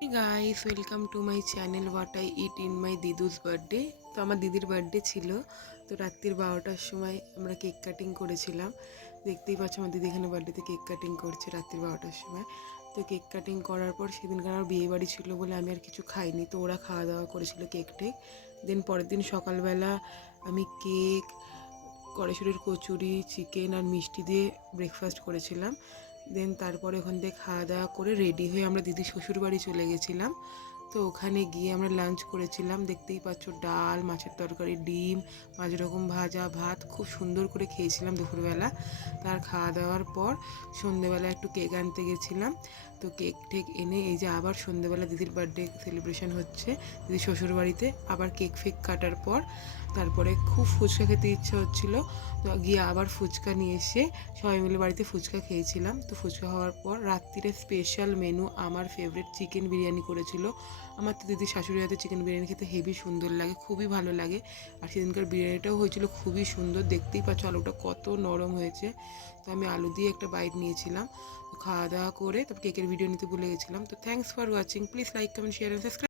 Hey guys, welcome to my channel What I Eat in my দিদুস birthday. তো আমার দিদির বার্থডে ছিল, তো রাত্রির 12টার সময় আমরা কেক কাটিং করেছিলাম। দেখতেই পাচ্ছ আমার দিদি এখানে বার্থডেতে কেক কাটিং করছে রাত্রির 12টার সময়। তো কেক কাটিং করার পর সেদিনকার আমার বিয়ে বাড়ি ছিল বলে আমি আর কিছু খাইনি, তো ওরা খাওয়া দাওয়া করেছিল কেক টেক। দেন পরের দিন সকালবেলা আমি কেক, কড়াইশুঁটির কচুরি, চিকেন আর মিষ্টি দিয়ে ব্রেকফাস্ট করেছিলাম। দেন তারপরে ওখান থেকে খাওয়া দাওয়া করে রেডি হয়ে আমরা দিদির শ্বশুর বাড়ি চলে গেছিলাম। তো ওখানে গিয়ে আমরা লাঞ্চ করেছিলাম। দেখতেই পাচ্ছ ডাল, মাছের তরকারি, ডিম, 5 রকম ভাজা, ভাত খুব সুন্দর করে খেয়েছিলাম দুপুরবেলা। তার খাওয়া দাওয়ার পর সন্ধেবেলা একটু কেক আনতে গেছিলাম। তো কেক টেক এনে এই যে আবার সন্ধেবেলা দিদির বার্থডে সেলিব্রেশন হচ্ছে দিদির শ্বশুর বাড়িতে। আবার কেক ফেক কাটার পর তারপরে খুব ফুচকা খেতে ইচ্ছা হচ্ছিল, তো গিয়ে আবার ফুচকা নিয়ে এসে সবাই মিলে বাড়িতে ফুচকা খেয়েছিলাম। তো ফুচকা খাওয়ার পর রাত্রিরে স্পেশাল মেনু আমার ফেভারিট চিকেন বিরিয়ানি করেছিল। আমার তো দিদির শাশুড়ি হাতে চিকেন বিরিয়ানি খেতে হেভি সুন্দর লাগে, খুবই ভালো লাগে। আর সেদিনকার বিরিয়ানিটাও হয়েছিল খুবই সুন্দর, দেখতেই পাচ্ছ আলুটা কত নরম হয়েছে। তো আমি আলু দিয়ে একটা বাইট নিয়েছিলাম। তো খাওয়া দাওয়া করে তারপর কেকের ভিডিও নিতে ভুলে গেছিলাম। তো thanks for watching, please like, comment, share and subscribe.